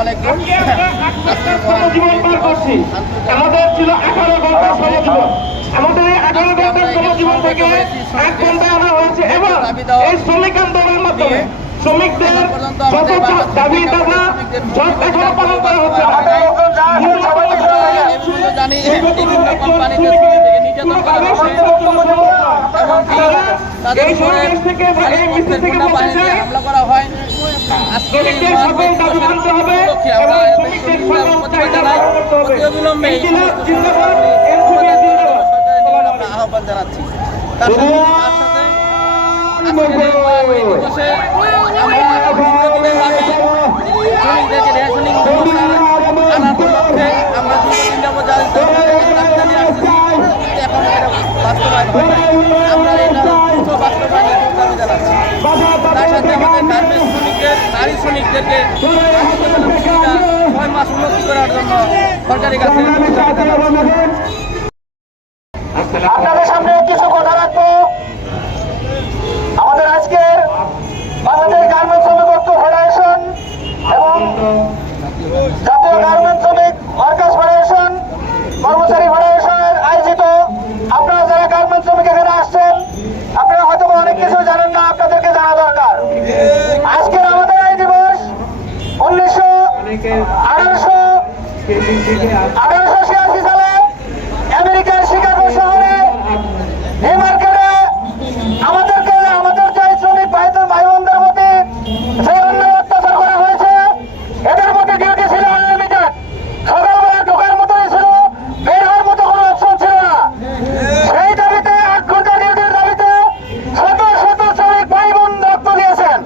আলাইকুম। পার করছি আমাদের ছিল ঘণ্টার শ্রমজীবন আমাদের এই আঠারো ঘণ্টার শ্রমজীবন থেকে এক ঘন্টায় আনা হয়েছে। এবং এই শ্রমিক আন্দোলনের মাধ্যমে শ্রমিকদের যত যত দাবি দাবা যত এখনও পালন করা হচ্ছে এই পর্যন্ত জানি বিভিন্ন কোম্পানিতে শ্রমিকদেরকে নির্যাতন করা হচ্ছে তাদের উপরে থেকে হামলা করা হয়। শ্রমিকদের সকল দাবি মানতে হবে এবং শ্রমিকদের সকল চাহিদা পূরণ করতে হবে। ইনকিলাব জিন্দাবাদ, এনসিপি জিন্দাবাদ। আহ্বান জানাচ্ছি। তার সাথে আমরা দীর্ঘদিন এখনও এটা বাস্তবায়ন হয় নাই আমরা এটা দ্রুত বাস্তবায়নের দাবি জানাচ্ছি তার সাথে আমাদের গার্মেন্টস শ্রমিকদের নারী শ্রমিকদেরকে ছয় মাস উন্নতি করার জন্য সরকারের কাছে আঠারোশো সালে আমেরিকার শিকাগো শহরে নিউমার্কেটে আমাদেরকে, আমাদের যে শ্রমিক ভাইদের ভাই বোনদের প্রতি সেই অন্যায় অত্যাচার করা হয়েছে, এদের প্রতি ডিউটি ছিল আনলিমিটেড সকালবেলা ঢোকার মতোই ছিল, বের হওয়ার মতো কোনো অপশন ছিল না। সেই দাবিতে আট ঘণ্টা ডিউটির দাবিতে শত শত শ্রমিক ভাই বোন রক্ত দিয়েছেন।